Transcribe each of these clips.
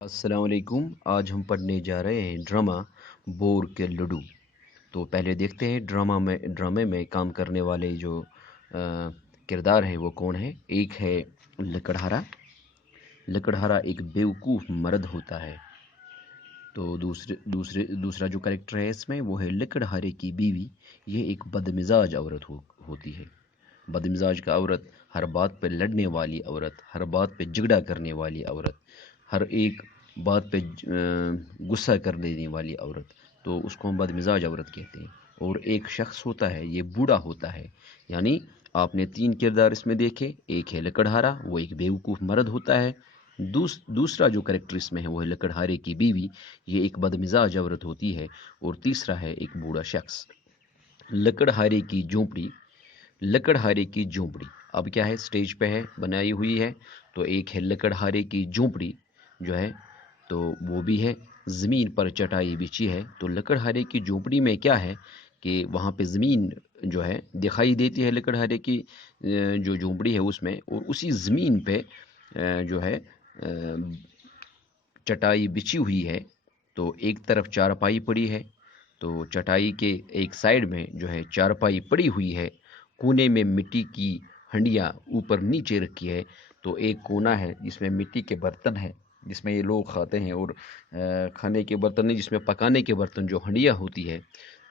السلام علیکم۔ آج ہم پڑھنے جا رہے ہیں ڈرامہ بور کے لڈو۔ تو پہلے دیکھتے ہیں ڈرامے میں کام کرنے والے جو کردار ہیں وہ کون ہیں۔ ایک ہے لکڑہارا۔ لکڑہارا ایک بیوقوف مرد ہوتا ہے۔ تو دوسرا جو کریکٹر ہے اس میں وہ ہے لکڑہارے کی بیوی۔ یہ ایک بدمزاج عورت ہوتی ہے۔ بدمزاج کا عورت، ہر بات پہ لڑنے والی عورت، ہر بات پہ جھگڑا کرنے والی عورت، ہر ایک بات پہ غصہ کر دینے والی عورت، تو اس کو ہم بدمزاج عورت کہتے ہیں۔ اور ایک شخص ہوتا ہے، یہ بوڑھا ہوتا ہے، یعنی آپ نے تین کردار اس میں دیکھے۔ ایک ہے لکڑہارا، وہ ایک بیوقوف مرد ہوتا ہے۔ دوسرا جو کریکٹر اس میں ہے وہ ہے لکڑہارے کی بیوی، یہ ایک بدمزاج عورت ہوتی ہے۔ اور تیسرا ہے ایک بوڑھا شخص۔ لکڑہارے کی جھونپڑی۔ لکڑہارے کی جھونپڑی اب کیا ہے، سٹیج پہ ہے، بنائی ہوئی ہے۔ تو ایک ہے لکڑہارے کی جھونپڑی جو ہے، تو وہ بھی ہے، زمین پر چٹائی بچھی ہے۔ تو لکڑہارے کی جھونپڑی میں کیا ہے کہ وہاں پہ زمین جو ہے دکھائی دیتی ہے، لکڑہارے کی جو جھونپڑی ہے اس میں، اور اسی زمین پہ جو ہے چٹائی بچھی ہوئی ہے۔ تو ایک طرف چارپائی پڑی ہے، تو چٹائی کے ایک سائیڈ میں جو ہے چارپائی پڑی ہوئی ہے۔ کونے میں مٹی کی ہنڈیاں اوپر نیچے رکھی ہے۔ تو ایک کونا ہے جس میں مٹی کے برتن ہے، جس میں یہ لوگ کھاتے ہیں، اور کھانے کے برتن نہیں، جس میں پکانے کے برتن جو ہنڈیاں ہوتی ہے،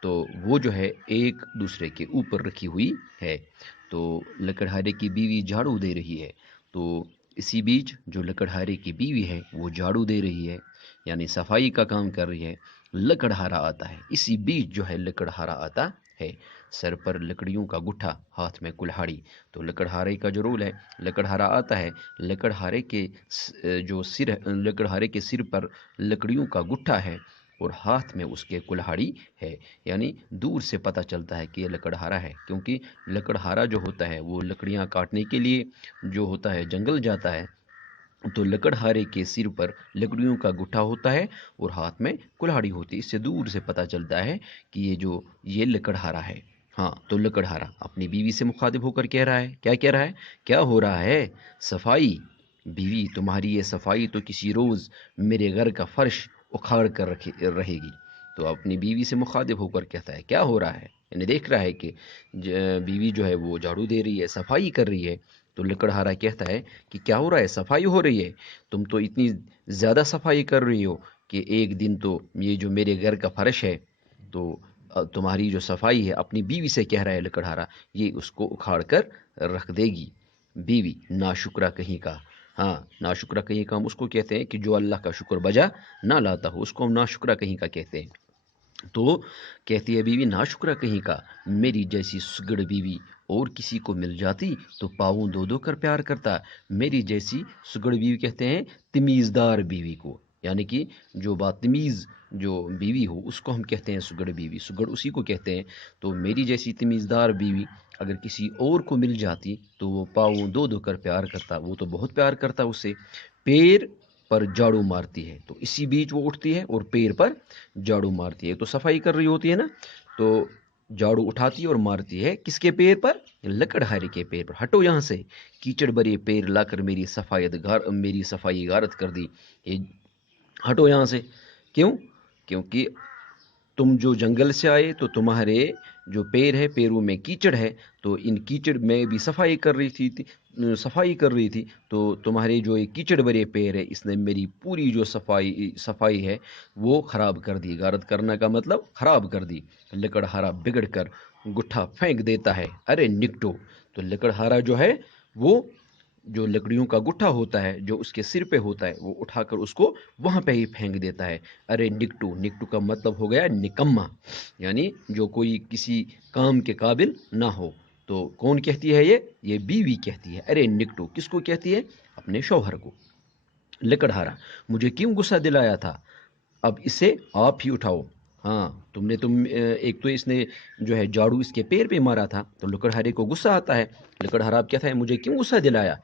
تو وہ جو ہے ایک دوسرے کے اوپر رکھی ہوئی ہے۔ تو لکڑہارے کی بیوی جھاڑو دے رہی ہے۔ تو اسی بیچ جو لکڑہارے کی بیوی ہے وہ جھاڑو دے رہی ہے، یعنی صفائی کا کام کر رہی ہے۔ لکڑہارا آتا ہے، اسی بیچ جو ہے لکڑہارا آتا ہے، سر پر لکڑیوں کا گٹھا، ہاتھ میں کلہاڑی۔ تو لکڑہارے کا جو رول ہے، لکڑہارا آتا ہے، لکڑہارے کے لکڑہارے کے سر پر لکڑیوں کا گٹھا ہے، اور ہاتھ میں اس کے کلہاڑی ہے۔ یعنی دور سے پتہ چلتا ہے کہ یہ لکڑہارا ہے، کیونکہ لکڑہارا جو ہوتا ہے وہ لکڑیاں کاٹنے کے لیے جو ہوتا ہے جنگل جاتا ہے۔ تو لکڑہارے کے سر پر لکڑیوں کا گٹھا ہوتا ہے اور ہاتھ میں کلہاڑی ہوتی ہے۔ اس سے دور سے پتہ چلتا ہے کہ یہ لکڑہارا ہے۔ ہاں، تو لکڑہارا اپنی بیوی سے مخاطب ہو کر کہہ رہا ہے، کیا کہہ رہا ہے؟ کیا ہو رہا ہے؟ صفائی۔ بیوی، تمہاری یہ صفائی تو کسی روز میرے گھر کا فرش اکھاڑ کر رہے گی۔ تو اپنی بیوی سے مخاطب ہو کر کہتا ہے کیا ہو رہا ہے، یعنی دیکھ رہا ہے کہ بیوی جو ہے وہ جھاڑو دے رہی ہے، صفائی کر رہی ہے۔ تو لکڑہارا کہتا ہے کہ کیا ہو رہا ہے، صفائی ہو رہی ہے، تم تو اتنی زیادہ صفائی کر رہی ہو کہ ایک دن تو یہ جو میرے گھر کا فرش ہے، تو تمہاری جو صفائی ہے، اپنی بیوی سے کہہ رہا ہے لکڑہارا، یہ اس کو اکھاڑ کر رکھ دے گی۔ بیوی، ناشکرا کہیں کا۔ ہاں، ناشکرا کہیں کا ہم اس کو کہتے ہیں کہ جو اللہ کا شکر بجا نہ لاتا ہو، اس کو ہم ناشکرا کہیں کا کہتے ہیں۔ تو کہتی ہے بیوی، ناشکرا کہیں کا، میری جیسی سگڑ بیوی اور کسی کو مل جاتی تو پاؤں دو دو کر پیار کرتا۔ میری جیسی سگڑ بیوی کہتے ہیں تمیزدار بیوی کو، یعنی کہ جو بدتمیز جو بیوی ہو اس کو ہم کہتے ہیں سگڑ بیوی، سگڑ اسی کو کہتے ہیں۔ تو میری جیسی تمیزدار بیوی اگر کسی اور کو مل جاتی تو وہ پاؤں دو دو کر پیار کرتا، وہ تو بہت پیار کرتا اسے۔ پیر پر جھاڑو مارتی ہے، تو اسی بیچ وہ اٹھتی ہے اور پیر پر جھاڑو مارتی ہے۔ تو صفائی کر رہی ہوتی ہے نا، تو جھاڑو اٹھاتی ہے اور مارتی ہے کس کے پیر پر؟ لکڑہارے کے پیر پر۔ ہٹو یہاں سے، کیچڑ بھرے پیر لا کر میری صفائی غارت کر دی۔ یہ ہٹو یہاں سے۔ کیوں؟ کیونکہ تم جو جنگل سے آئے تو تمہارے جو پیر ہے، پیروں میں کیچڑ ہے، تو ان کیچڑ میں بھی صفائی کر رہی تھی تو تمہارے جو یہ کیچڑ بھرے پیر ہے، اس نے میری پوری جو صفائی ہے وہ خراب کر دی۔ غارت کرنا کا مطلب خراب کر دی۔ لکڑہارا بگڑ کر گٹھا پھینک دیتا ہے، ارے نکٹو۔ تو لکڑہارا جو ہے وہ جو لکڑیوں کا گٹھا ہوتا ہے جو اس کے سر پہ ہوتا ہے، وہ اٹھا کر اس کو وہاں پہ ہی پھینک دیتا ہے، ارے نکٹو۔ نکٹو کا مطلب ہو گیا نکما، یعنی جو کوئی کسی کام کے قابل نہ ہو۔ تو کون کہتی ہے یہ بیوی کہتی ہے، ارے نکٹو۔ کس کو کہتی ہے؟ اپنے شوہر کو۔ لکڑہارا، مجھے کیوں غصہ دلایا تھا، اب اسے آپ ہی اٹھاؤ۔ ہاں، ایک تو اس نے جو ہے جھاڑو اس کے پیر پہ مارا تھا، تو لکڑہارے کو غصہ آتا ہے۔ لکڑہارا اب کہتا ہے مجھے کیوں غصہ دلایا،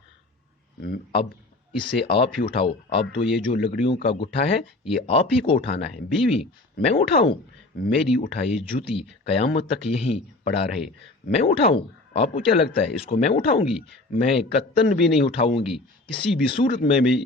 اب اسے آپ ہی اٹھاؤ۔ اب تو یہ جو لکڑیوں کا گٹھا ہے یہ آپ ہی کو اٹھانا ہے۔ بیوی، میں اٹھاؤں؟ میری اٹھائی جوتی قیامت تک یہیں پڑا رہے، میں اٹھاؤں؟ آپ کو کیا لگتا ہے اس کو میں اٹھاؤں گی؟ میں قطن بھی نہیں اٹھاؤں گی، کسی بھی صورت میں بھی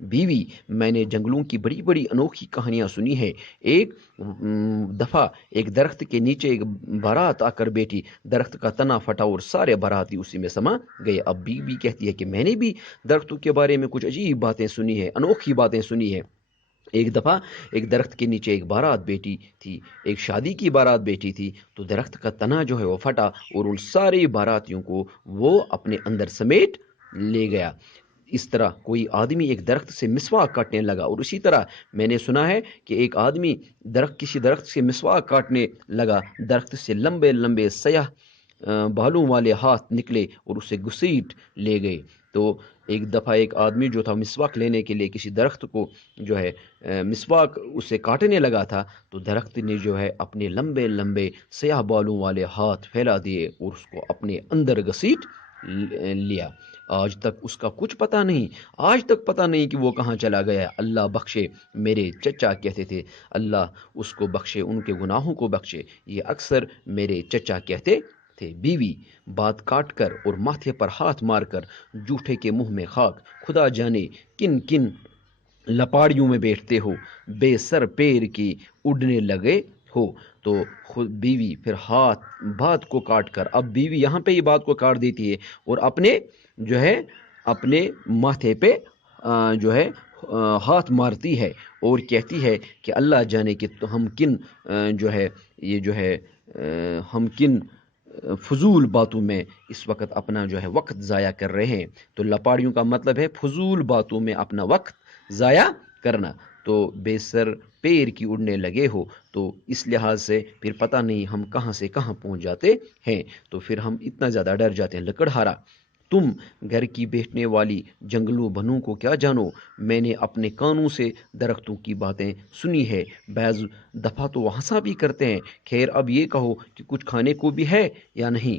بیوی: میں نے جنگلوں کی بڑی بڑی انوکھی کہانیاں سنی ہے۔ ایک دفعہ ایک درخت کے نیچے ایک بارات آ کر بیٹھی، درخت کا تنا پھٹا اور سارے باراتی اسی میں سما گئے۔ اب بیوی کہتی ہے کہ میں نے بھی درختوں کے بارے میں کچھ عجیب باتیں سنی ہے، انوکھی باتیں سنی ہے۔ ایک دفعہ ایک درخت کے نیچے ایک بارات بیٹھی تھی، ایک شادی کی بارات بیٹھی تھی، تو درخت کا تنا جو ہے وہ پھٹا اور ان سارے باراتیوں کو وہ اپنے اندر سمیٹ لے گیا۔ اس طرح کوئی آدمی ایک درخت سے مسواک کاٹنے لگا، اور اسی طرح میں نے سنا ہے کہ ایک آدمی کسی درخت سے مسواک کاٹنے لگا، درخت سے لمبے لمبے سیاہ بالوں والے ہاتھ نکلے اور اسے گھسیٹ لے گئے۔ تو ایک دفعہ ایک آدمی جو تھا مسواک لینے کے لیے کسی درخت کو جو ہے مسواک اسے کاٹنے لگا تھا، تو درخت نے جو ہے اپنے لمبے لمبے سیاہ بالوں والے ہاتھ پھیلا دیے اور اس کو اپنے اندر گھسیٹ لیا۔ آج تک اس کا کچھ پتہ نہیں، آج تک پتہ نہیں کہ وہ کہاں چلا گیا۔ اللہ بخشے، میرے چچا کہتے تھے، اللہ اس کو بخشے، ان کے گناہوں کو بخشے، یہ اکثر میرے چچا کہتے تھے۔ بیوی: بات کاٹ کر اور ماتھے پر ہاتھ مار کر جوٹھے کے منہ میں خاک، خدا جانے کن کن لپاڑیوں میں بیٹھتے ہو، بے سر پیر کی اڑنے لگے ہو۔ تو خود بیوی پھر بات کو کاٹ کر، اب بیوی یہاں پہ ہی بات کو کاٹ دیتی ہے اور اپنے ماتھے پہ جو ہے ہاتھ مارتی ہے اور کہتی ہے کہ اللہ جانے کہ ہم کن ہم کن فضول باتوں میں اس وقت اپنا جو ہے وقت ضائع کر رہے ہیں۔ تو لپاڑیوں کا مطلب ہے فضول باتوں میں اپنا وقت ضائع کرنا۔ تو بے سر پیر کی اڑنے لگے ہو، تو اس لحاظ سے پھر پتہ نہیں ہم کہاں سے کہاں پہنچ جاتے ہیں، تو پھر ہم اتنا زیادہ ڈر جاتے ہیں۔ لکڑہارا: تم گھر کی بیٹھنے والی جنگلوں بنوں کو کیا جانو، میں نے اپنے کانوں سے درختوں کی باتیں سنی ہے، بعض دفعہ تو وہ ہنسا بھی کرتے ہیں۔ خیر اب یہ کہو کہ کچھ کھانے کو بھی ہے یا نہیں۔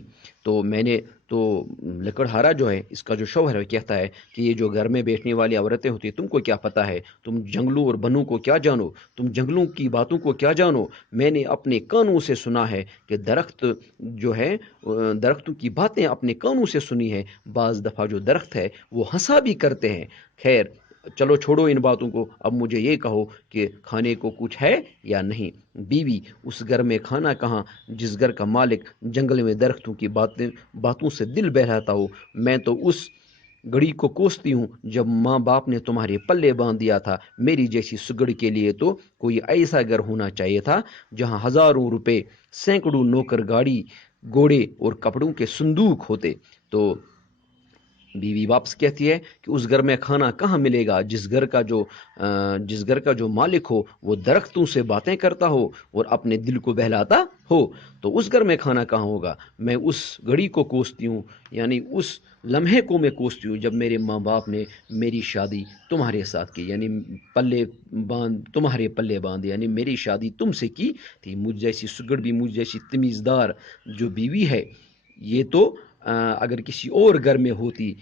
تو لکڑہارا جو ہے، اس کا جو شوہر ہے، کہتا ہے کہ یہ جو گھر میں بیٹھنے والی عورتیں ہوتی ہیں، تم کو کیا پتہ ہے، تم جنگلوں اور بنوں کو کیا جانو، تم جنگلوں کی باتوں کو کیا جانو، میں نے اپنے کانوں سے سنا ہے کہ درختوں کی باتیں اپنے کانوں سے سنی ہے، بعض دفعہ جو درخت ہے وہ ہنسا بھی کرتے ہیں۔ خیر چلو چھوڑو ان باتوں کو، اب مجھے یہ کہو کہ کھانے کو کچھ ہے یا نہیں۔ بیوی: اس گھر میں کھانا کہاں جس گھر کا مالک جنگل میں درختوں کی باتوں سے دل بہلاتا ہو، میں تو اس گھڑی کو کوستی ہوں جب ماں باپ نے تمہارے پلے باندھ دیا تھا۔ میری جیسی سگڑ کے لیے تو کوئی ایسا گھر ہونا چاہیے تھا جہاں ہزاروں روپے، سینکڑوں نوکر، گاڑی گھوڑے اور کپڑوں کے صندوق ہوتے۔ تو بیوی واپس کہتی ہے کہ اس گھر میں کھانا کہاں ملے گا جس گھر کا جو مالک ہو وہ درختوں سے باتیں کرتا ہو اور اپنے دل کو بہلاتا ہو، تو اس گھر میں کھانا کہاں ہوگا۔ میں اس گھڑی کو کوستی ہوں، یعنی اس لمحے کو میں کوستی ہوں جب میرے ماں باپ نے میری شادی تمہارے ساتھ کی، یعنی تمہارے پلے باندھ، یعنی میری شادی تم سے کی تھی۔ مجھ جیسی سگڑ بھی، مجھ جیسی تمیزدار جو بیوی ہے، یہ تو اگر کسی اور گھر میں ہوتی،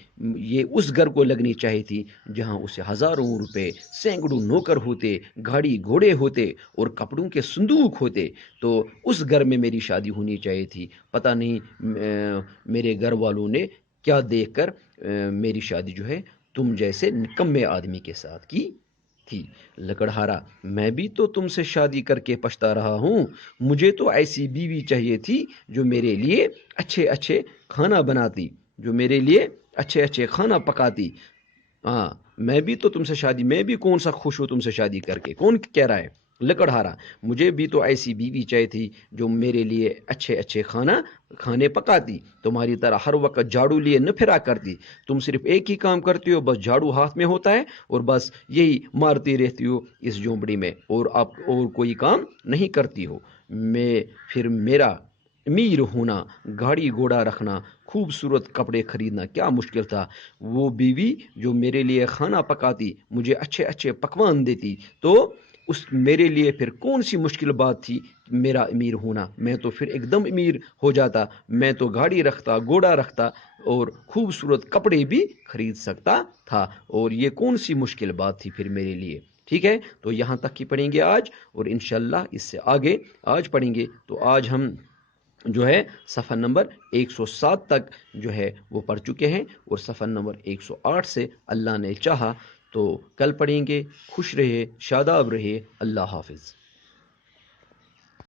یہ اس گھر کو لگنی چاہیے تھی جہاں اسے ہزاروں روپے، سینکڑوں نوکر ہوتے، گاڑی گھوڑے ہوتے اور کپڑوں کے صندوق ہوتے، تو اس گھر میں میری شادی ہونی چاہیے تھی۔ پتہ نہیں میرے گھر والوں نے کیا دیکھ کر میری شادی جو ہے تم جیسے نکمے آدمی کے ساتھ کی تھی۔ لکڑہارا: میں بھی تو تم سے شادی کر کے پچھتا رہا ہوں، مجھے تو ایسی بیوی چاہیے تھی جو میرے لیے اچھے کھانا بناتی، جو میرے لیے اچھے کھانا پکاتی۔ ہاں میں بھی کون سا خوش ہوں تم سے شادی کر کے، کون کہہ رہا ہے۔ لکڑہارا: مجھے بھی تو ایسی بیوی چاہیے تھی جو میرے لیے اچھے کھانے پکاتی، تمہاری طرح ہر وقت جھاڑو لیے نہ پھرا کرتی، تم صرف ایک ہی کام کرتی ہو، بس جھاڑو ہاتھ میں ہوتا ہے اور بس یہی مارتی رہتی ہو اس جھونپڑی میں، اور آپ اور کوئی کام نہیں کرتی ہو۔ پھر میرا امیر ہونا، گاڑی گھوڑا رکھنا، خوبصورت کپڑے خریدنا کیا مشکل تھا۔ وہ بیوی جو میرے لیے کھانا پکاتی، مجھے اچھے پکوان دیتی، تو میرے لیے پھر کون سی مشکل بات تھی میرا امیر ہونا، میں تو پھر ایک دم امیر ہو جاتا، میں تو گاڑی رکھتا، گھوڑا رکھتا اور خوبصورت کپڑے بھی خرید سکتا تھا، اور یہ کون سی مشکل بات تھی پھر میرے لیے۔ ٹھیک ہے، تو یہاں تک ہی پڑھیں گے آج، اور انشاءاللہ اس سے آگے آج پڑھیں گے۔ تو آج ہم جو ہے صفحہ نمبر 107 تک جو ہے وہ پڑھ چکے ہیں، اور صفحہ نمبر 108 سے اللہ نے چاہا تو کل پڑھیں گے. خوش رہے، شاداب رہے. اللہ حافظ.